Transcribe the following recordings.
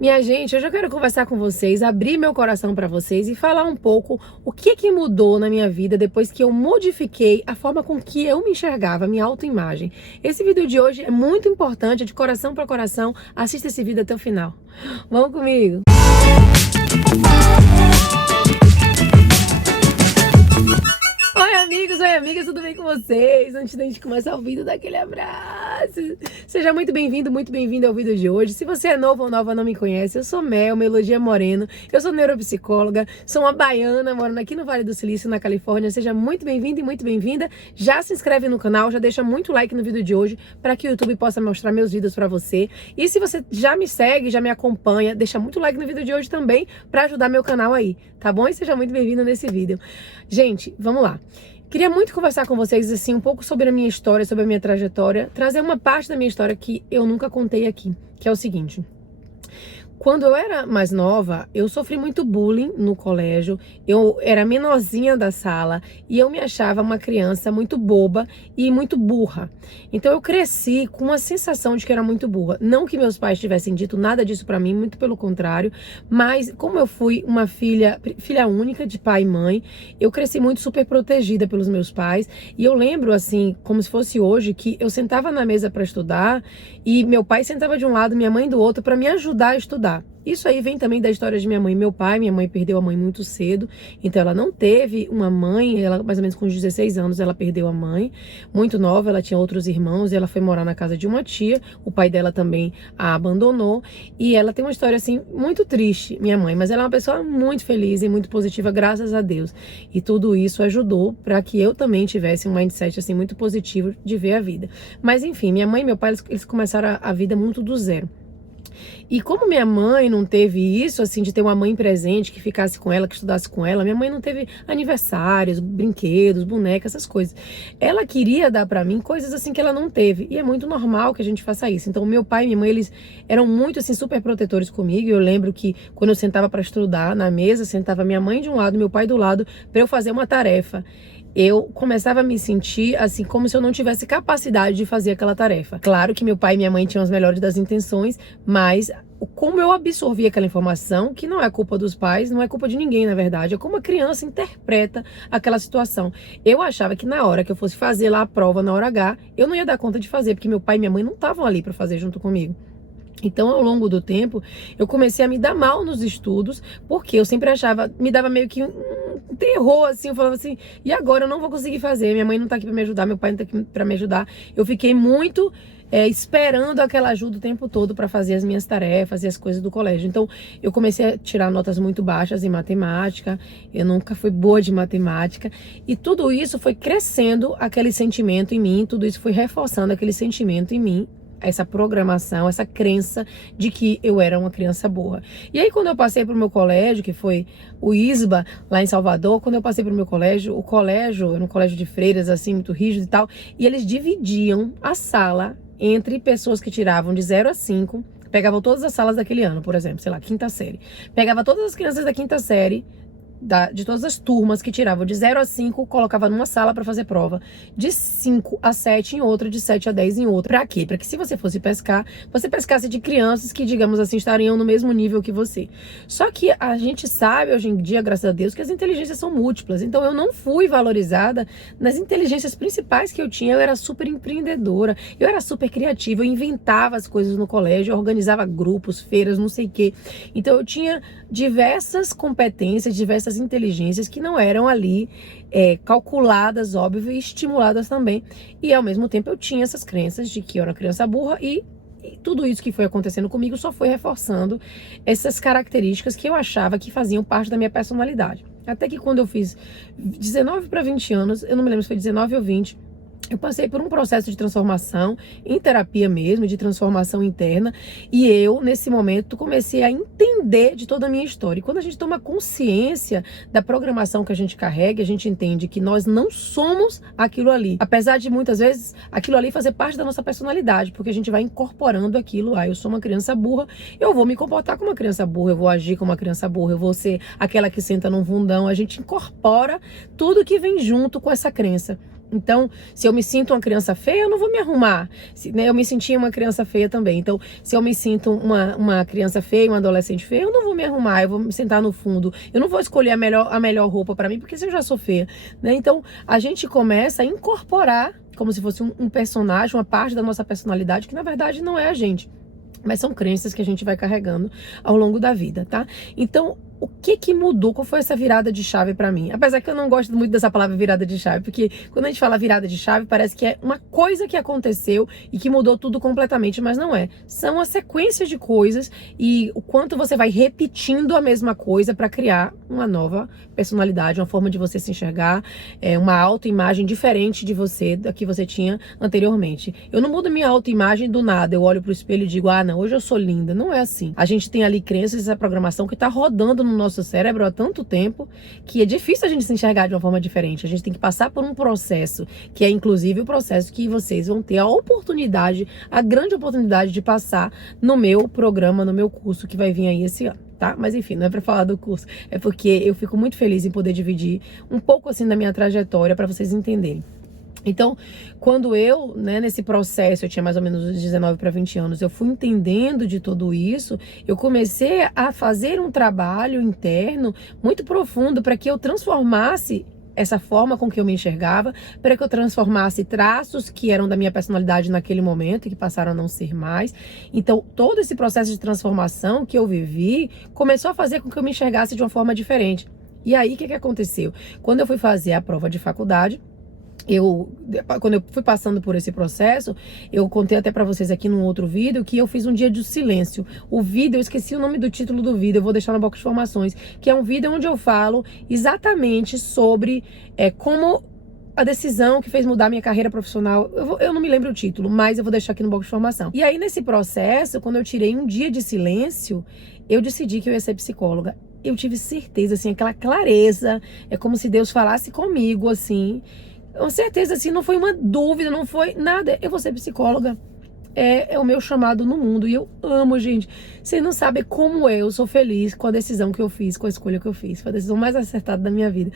Minha gente, hoje eu quero conversar com vocês, abrir meu coração para vocês e falar um pouco o que mudou na minha vida depois que eu modifiquei a forma com que eu me enxergava, a minha autoimagem. Esse vídeo de hoje é muito importante, é de coração para coração. Assista esse vídeo até o final. Vamos comigo! Oi amigas, tudo bem com vocês? Antes da gente começar o vídeo, dá aquele abraço. Seja muito bem-vindo ao vídeo de hoje. Se você é novo ou nova, não me conhece, eu sou Mel, Melodia Moreno, eu sou neuropsicóloga, sou uma baiana morando aqui no Vale do Silício, na Califórnia. Seja muito bem-vindo e muito bem-vinda. Já se inscreve no canal, já deixa muito like no vídeo de hoje para que o YouTube possa mostrar meus vídeos para você. E se você já me segue, já me acompanha, deixa muito like no vídeo de hoje também para ajudar meu canal aí, tá bom? E seja muito bem-vindo nesse vídeo. Gente, vamos lá. Queria muito conversar com vocês, assim, um pouco sobre a minha história, sobre a minha trajetória, trazer uma parte da minha história que eu nunca contei aqui, que é o seguinte. Quando eu era mais nova, eu sofri muito bullying no colégio, eu era a menorzinha da sala e eu me achava uma criança muito boba e muito burra. Então eu cresci com uma sensação de que era muito burra. Não que meus pais tivessem dito nada disso pra mim, muito pelo contrário, mas como eu fui uma filha única de pai e mãe, eu cresci muito super protegida pelos meus pais e eu lembro, assim, como se fosse hoje, que eu sentava na mesa para estudar e meu pai sentava de um lado, minha mãe do outro, para me ajudar a estudar. Isso aí vem também da história de minha mãe e meu pai. Minha mãe perdeu a mãe muito cedo, então ela não teve uma mãe. Ela, mais ou menos com uns 16 anos, ela perdeu a mãe. Muito nova, ela tinha outros irmãos e ela foi morar na casa de uma tia. O pai dela também a abandonou e ela tem uma história assim muito triste, minha mãe, mas ela é uma pessoa muito feliz e muito positiva, graças a Deus. E tudo isso ajudou para que eu também tivesse um mindset assim muito positivo de ver a vida. Mas enfim, minha mãe e meu pai, eles começaram a vida muito do zero. E como minha mãe não teve isso, assim, de ter uma mãe presente, que ficasse com ela, que estudasse com ela, minha mãe não teve aniversários, brinquedos, bonecas, essas coisas. Ela queria dar pra mim coisas, assim, que ela não teve. E é muito normal que a gente faça isso. Então, meu pai e minha mãe, eles eram muito, assim, super protetores comigo. Eu lembro que quando eu sentava pra estudar na mesa, sentava minha mãe de um lado, meu pai do lado, pra eu fazer uma tarefa. Eu começava a me sentir assim, como se eu não tivesse capacidade de fazer aquela tarefa. Claro que meu pai e minha mãe tinham as melhores das intenções, mas como eu absorvi aquela informação, que não é culpa dos pais, não é culpa de ninguém, na verdade, é como a criança interpreta aquela situação. Eu achava que na hora que eu fosse fazer lá a prova, na hora H, eu não ia dar conta de fazer, porque meu pai e minha mãe não estavam ali para fazer junto comigo. Então, ao longo do tempo, eu comecei a me dar mal nos estudos, porque eu sempre achava, me dava meio que um terror, assim, eu falava assim, e agora eu não vou conseguir fazer, minha mãe não tá aqui pra me ajudar, meu pai não tá aqui pra me ajudar. Eu fiquei muito esperando aquela ajuda o tempo todo para fazer as minhas tarefas e as coisas do colégio. Então, eu comecei a tirar notas muito baixas em matemática, eu nunca fui boa de matemática, e tudo isso foi crescendo aquele sentimento em mim, tudo isso foi reforçando aquele sentimento em mim, essa programação, essa crença de que eu era uma criança boa. E aí, quando eu passei para o meu colégio, que foi o ISBA, lá em Salvador, quando eu passei para o meu colégio, o colégio era um colégio de freiras, assim, muito rígido e tal, e eles dividiam a sala entre pessoas que tiravam de 0 a 5, pegavam todas as salas daquele ano, por exemplo, sei lá, quinta série. Pegava todas as crianças da quinta série, de todas as turmas que tiravam de 0 a 5, colocava numa sala para fazer prova, de 5 a 7 em outra, de 7 a 10 em outra. Pra quê? Pra que se você fosse pescar, você pescasse de crianças que, digamos assim, estariam no mesmo nível que você. Só que a gente sabe hoje em dia, graças a Deus, que as inteligências são múltiplas. Então eu não fui valorizada nas inteligências principais que eu tinha. Eu era super empreendedora, eu era super criativa, eu inventava as coisas no colégio, eu organizava grupos, feiras, não sei o quê. Então eu tinha diversas competências, diversas inteligências que não eram ali calculadas, óbvio, e estimuladas também. E ao mesmo tempo eu tinha essas crenças de que eu era uma criança burra e tudo isso que foi acontecendo comigo só foi reforçando essas características que eu achava que faziam parte da minha personalidade. Até que quando eu fiz 19 para 20 anos, eu não me lembro se foi 19 ou 20, eu passei por um processo de transformação, em terapia mesmo, de transformação interna, e eu, nesse momento, comecei a entender de toda a minha história. E quando a gente toma consciência da programação que a gente carrega, a gente entende que nós não somos aquilo ali. Apesar de, muitas vezes, aquilo ali fazer parte da nossa personalidade, porque a gente vai incorporando aquilo. Eu sou uma criança burra, eu vou me comportar como uma criança burra, eu vou agir como uma criança burra, eu vou ser aquela que senta num fundão. A gente incorpora tudo que vem junto com essa crença. Então, se eu me sinto uma criança feia, eu não vou me arrumar. Né, eu me sentia uma criança feia também. Então, se eu me sinto uma criança feia, uma adolescente feia, eu não vou me arrumar, eu vou me sentar no fundo. Eu não vou escolher a melhor roupa para mim, porque eu já sou feia. Né? Então, a gente começa a incorporar, como se fosse um personagem, uma parte da nossa personalidade, que na verdade não é a gente. Mas são crenças que a gente vai carregando ao longo da vida, tá? Então, o que mudou? Qual foi essa virada de chave pra mim? Apesar que eu não gosto muito dessa palavra virada de chave, porque quando a gente fala virada de chave, parece que é uma coisa que aconteceu e que mudou tudo completamente, mas não é. São as sequências de coisas e o quanto você vai repetindo a mesma coisa pra criar uma nova personalidade, uma forma de você se enxergar, uma autoimagem diferente de você, da que você tinha anteriormente. Eu não mudo minha autoimagem do nada, eu olho pro espelho e digo, ah, não, hoje eu sou linda. Não é assim. A gente tem ali crenças, essa programação que tá rodando no nosso cérebro há tanto tempo que é difícil a gente se enxergar de uma forma diferente. A gente tem que passar por um processo, que é inclusive o processo que vocês vão ter a oportunidade, a grande oportunidade de passar no meu programa, no meu curso que vai vir aí esse ano. Tá? Mas enfim, não é pra falar do curso, é porque eu fico muito feliz em poder dividir um pouco assim da minha trajetória para vocês entenderem. Então, quando eu, né, nesse processo, eu tinha mais ou menos uns 19 para 20 anos, eu fui entendendo de tudo isso, eu comecei a fazer um trabalho interno muito profundo para que eu transformasse essa forma com que eu me enxergava, para que eu transformasse traços que eram da minha personalidade naquele momento e que passaram a não ser mais. Então, todo esse processo de transformação que eu vivi começou a fazer com que eu me enxergasse de uma forma diferente. E aí, o que aconteceu? Quando eu fui fazer a prova de faculdade, quando eu fui passando por esse processo, eu contei até pra vocês aqui num outro vídeo que eu fiz um dia de silêncio. O vídeo, eu esqueci o nome do título do vídeo, eu vou deixar na box de informações, que é um vídeo onde eu falo exatamente sobre como a decisão que fez mudar minha carreira profissional, eu não me lembro o título, mas eu vou deixar aqui no box de informação. E aí nesse processo, quando eu tirei um dia de silêncio, eu decidi que eu ia ser psicóloga. Eu tive certeza, assim, aquela clareza, é como se Deus falasse comigo, assim, com certeza, assim, não foi uma dúvida, não foi nada. Eu vou ser psicóloga. É o meu chamado no mundo. E eu amo, gente. Vocês não sabem como eu sou feliz com a decisão que eu fiz, com a escolha que eu fiz. Foi a decisão mais acertada da minha vida.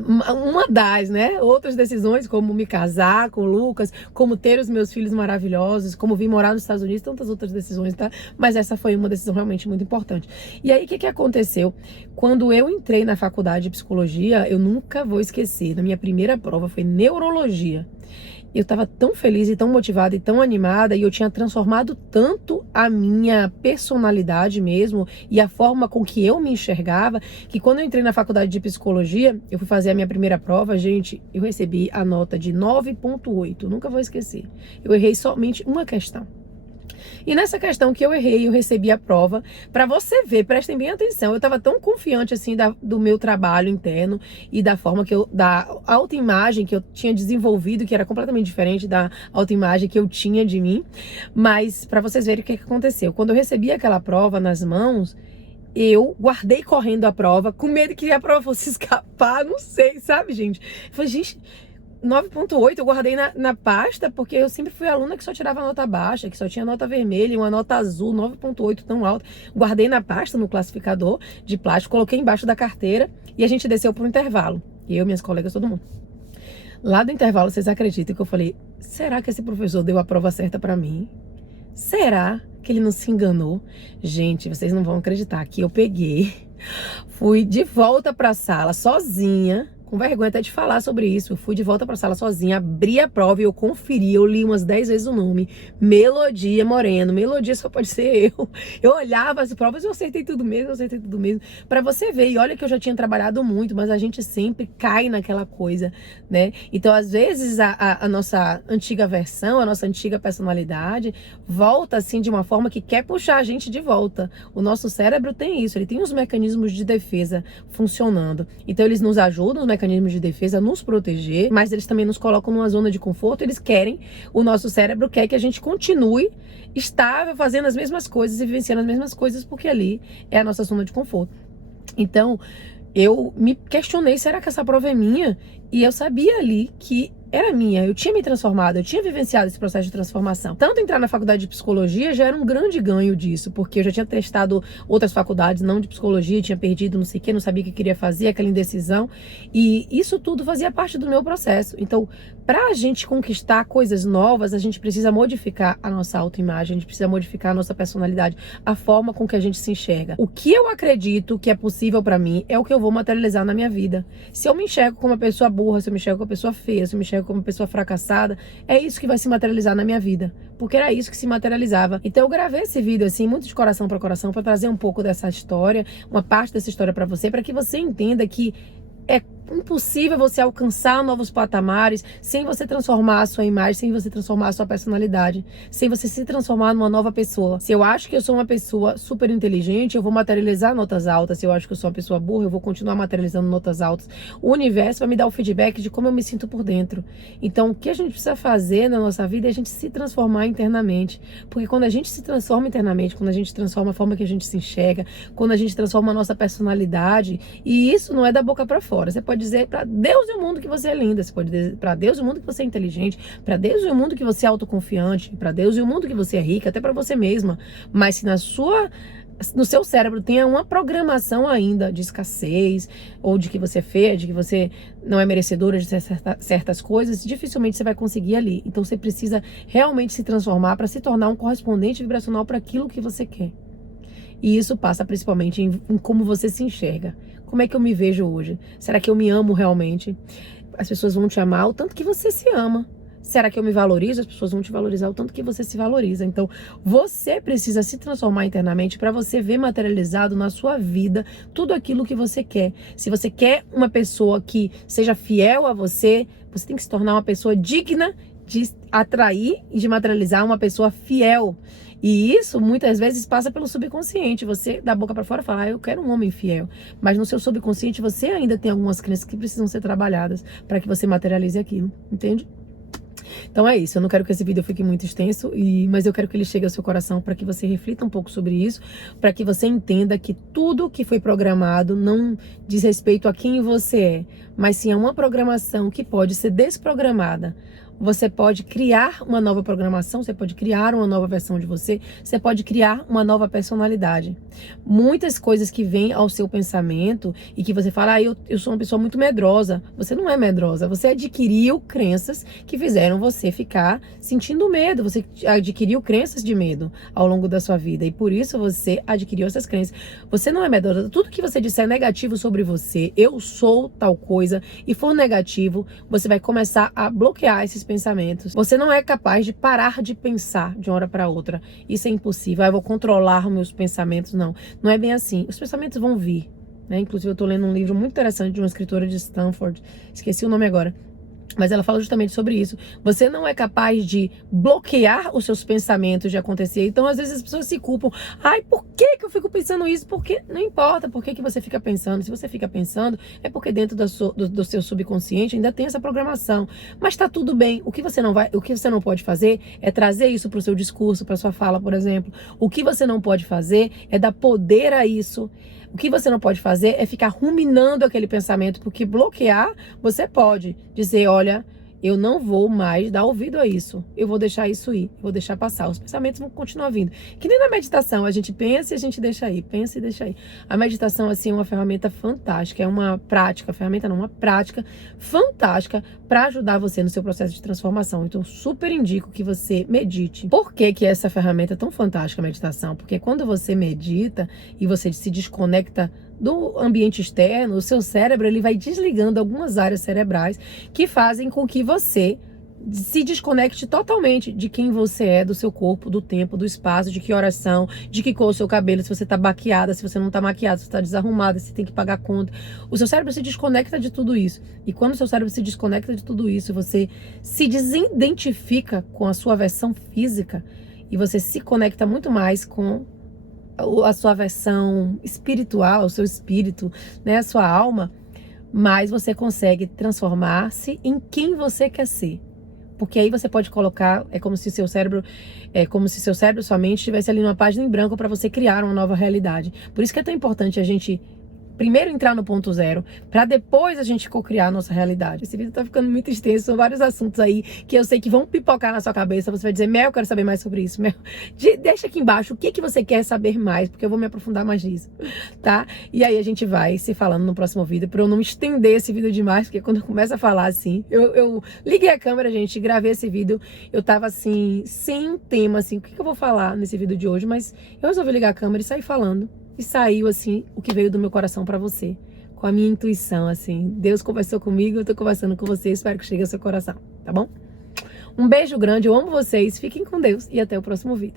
Uma das, né? Outras decisões, como me casar com o Lucas, como ter os meus filhos maravilhosos, como vir morar nos Estados Unidos, tantas outras decisões, tá? Mas essa foi uma decisão realmente muito importante. E aí, o que aconteceu? Quando eu entrei na faculdade de psicologia, eu nunca vou esquecer, na minha primeira prova foi neurologia. Eu estava tão feliz e tão motivada e tão animada, e eu tinha transformado tanto a minha personalidade mesmo e a forma com que eu me enxergava, que quando eu entrei na faculdade de psicologia, eu fui fazer a minha primeira prova, gente, eu recebi a nota de 9,8, nunca vou esquecer. Eu errei somente uma questão. E nessa questão que eu errei, eu recebi a prova. Pra você ver, prestem bem atenção, eu tava tão confiante assim do meu trabalho interno e da forma da autoimagem que eu tinha desenvolvido, que era completamente diferente da autoimagem que eu tinha de mim. Mas pra vocês verem o que aconteceu. Quando eu recebi aquela prova nas mãos, eu guardei correndo a prova, com medo que a prova fosse escapar, não sei, sabe, gente? Eu falei, gente, 9,8 eu guardei na pasta, porque eu sempre fui aluna que só tirava nota baixa, que só tinha nota vermelha e uma nota azul, 9,8 tão alta. Guardei na pasta, no classificador de plástico, coloquei embaixo da carteira e a gente desceu pro intervalo. Eu, minhas colegas, todo mundo. Lá do intervalo, vocês acreditam que eu falei, será que esse professor deu a prova certa pra mim? Será que ele não se enganou? Gente, vocês não vão acreditar que eu peguei, fui de volta pra sala sozinha, com vergonha até de falar sobre isso. Eu fui de volta pra sala sozinha, abri a prova e eu conferi, eu li umas 10 vezes o nome. Melodia Moreno. Melodia só pode ser eu. Eu olhava as provas e eu acertei tudo mesmo, Pra você ver, e olha que eu já tinha trabalhado muito, mas a gente sempre cai naquela coisa, né? Então, às vezes, a nossa antiga versão, a nossa antiga personalidade, volta assim de uma forma que quer puxar a gente de volta. O nosso cérebro tem isso, ele tem os mecanismos de defesa funcionando. Então, eles nos ajudam, os mecanismos de defesa, a nos proteger, mas eles também nos colocam numa zona de conforto. Eles querem, o nosso cérebro quer que a gente continue estável, fazendo as mesmas coisas e vivenciando as mesmas coisas, porque ali é a nossa zona de conforto. Então, eu me questionei, será que essa prova é minha? E eu sabia ali que era minha, eu tinha me transformado, eu tinha vivenciado esse processo de transformação. Tanto entrar na faculdade de psicologia já era um grande ganho disso, porque eu já tinha testado outras faculdades, não de psicologia, tinha perdido não sei o que, não sabia o que queria fazer, aquela indecisão, e isso tudo fazia parte do meu processo. Então, para a gente conquistar coisas novas, a gente precisa modificar a nossa autoimagem, a gente precisa modificar a nossa personalidade, a forma com que a gente se enxerga. O que eu acredito que é possível para mim é o que eu vou materializar na minha vida. Se eu me enxergo como uma pessoa burra, se eu me enxergo como uma pessoa feia, se eu me enxergo como uma pessoa fracassada, é isso que vai se materializar na minha vida, porque era isso que se materializava. Então eu gravei esse vídeo assim, muito de coração para trazer um pouco dessa história, uma parte dessa história para você, para que você entenda que é impossível você alcançar novos patamares sem você transformar a sua imagem, sem você transformar a sua personalidade, sem você se transformar numa nova pessoa. Se eu acho que eu sou uma pessoa super inteligente, eu vou materializar notas altas. Se eu acho que eu sou uma pessoa burra, eu vou continuar materializando notas altas. O universo vai me dar o feedback de como eu me sinto por dentro. Então, o que a gente precisa fazer na nossa vida é a gente se transformar internamente. Porque quando a gente se transforma internamente, quando a gente transforma a forma que a gente se enxerga, quando a gente transforma a nossa personalidade, e isso não é da boca para fora. Você pode dizer para Deus e o mundo que você é linda, você pode dizer para Deus e o mundo que você é inteligente, para Deus e o mundo que você é autoconfiante, para Deus e o mundo que você é rica, até para você mesma. Mas se no seu cérebro tem uma programação ainda de escassez, ou de que você é feia, de que você não é merecedora de certas coisas, dificilmente você vai conseguir ali. Então você precisa realmente se transformar para se tornar um correspondente vibracional para aquilo que você quer. E isso passa principalmente em como você se enxerga. Como é que eu me vejo hoje? Será que eu me amo realmente? As pessoas vão te amar o tanto que você se ama. Será que eu me valorizo? As pessoas vão te valorizar o tanto que você se valoriza. Então, você precisa se transformar internamente para você ver materializado na sua vida tudo aquilo que você quer. Se você quer uma pessoa que seja fiel a você, você tem que se tornar uma pessoa digna de atrair e de materializar uma pessoa fiel. E isso muitas vezes passa pelo subconsciente. Você da boca para fora fala, eu quero um homem fiel, mas no seu subconsciente você ainda tem algumas crenças que precisam ser trabalhadas para que você materialize aquilo, entende? Então é isso, eu não quero que esse vídeo fique muito extenso, mas eu quero que ele chegue ao seu coração para que você reflita um pouco sobre isso, para que você entenda que tudo que foi programado não diz respeito a quem você é, mas sim a uma programação que pode ser desprogramada. Você pode criar uma nova programação, você pode criar uma nova versão de você, você pode criar uma nova personalidade. Muitas coisas que vêm ao seu pensamento e que você fala, eu sou uma pessoa muito medrosa. Você não é medrosa, você adquiriu crenças que fizeram você ficar sentindo medo, você adquiriu crenças de medo ao longo da sua vida e por isso você adquiriu essas crenças. Você não é medrosa, tudo que você disser negativo sobre você, eu sou tal coisa, e for negativo, você vai começar a bloquear esses pensamentos. Você não é capaz de parar de pensar de uma hora para outra. Isso é impossível. Eu vou controlar meus pensamentos. Não é bem assim. Os pensamentos vão vir, né? Inclusive eu tô lendo um livro muito interessante de uma escritora de Stanford, esqueci o nome agora, mas ela fala justamente sobre isso. Você não é capaz de bloquear os seus pensamentos de acontecer. Então, às vezes, as pessoas se culpam. Ai, por que eu fico pensando isso? Porque não importa por que você fica pensando. Se você fica pensando, é porque dentro do seu subconsciente ainda tem essa programação. Mas tá tudo bem. O que você não pode fazer é trazer isso para o seu discurso, para sua fala, por exemplo. O que você não pode fazer é dar poder a isso. O que você não pode fazer é ficar ruminando aquele pensamento, porque bloquear, você pode dizer, olha, eu não vou mais dar ouvido a isso, eu vou deixar isso ir, eu vou deixar passar, os pensamentos vão continuar vindo. Que nem na meditação, a gente pensa e a gente deixa ir, pensa e deixa ir. A meditação, assim, é uma ferramenta fantástica, é uma prática, ferramenta não, uma prática fantástica para ajudar você no seu processo de transformação. Então, super indico que você medite. Por que que essa ferramenta é tão fantástica, a meditação? Porque quando você medita e você se desconecta do ambiente externo, o seu cérebro ele vai desligando algumas áreas cerebrais que fazem com que você se desconecte totalmente de quem você é, do seu corpo, do tempo, do espaço, de que horas são, de que cor é o seu cabelo, se você tá maquiada, se você não tá maquiada, se você tá desarrumada, se tem que pagar conta. O seu cérebro se desconecta de tudo isso. E quando o seu cérebro se desconecta de tudo isso, você se desidentifica com a sua versão física e você se conecta muito mais com a sua versão espiritual, o seu espírito, né, a sua alma, mais você consegue transformar-se em quem você quer ser. Porque aí você pode colocar, é como se seu cérebro, sua mente estivesse ali numa página em branco para você criar uma nova realidade. Por isso que é tão importante a gente primeiro entrar no ponto zero, pra depois a gente cocriar a nossa realidade. Esse vídeo tá ficando muito extenso, são vários assuntos aí que eu sei que vão pipocar na sua cabeça. Você vai dizer, Mel, eu quero saber mais sobre isso. Mel, deixa aqui embaixo o que você quer saber mais, porque eu vou me aprofundar mais nisso, tá? E aí a gente vai se falando no próximo vídeo, pra eu não estender esse vídeo demais, porque quando eu começo a falar assim, eu liguei a câmera, gente, gravei esse vídeo, eu tava assim, sem um tema, assim, o que eu vou falar nesse vídeo de hoje, mas eu resolvi ligar a câmera e sair falando. E saiu, assim, o que veio do meu coração pra você. Com a minha intuição, assim. Deus conversou comigo, eu tô conversando com você. Espero que chegue ao seu coração, tá bom? Um beijo grande, eu amo vocês. Fiquem com Deus e até o próximo vídeo.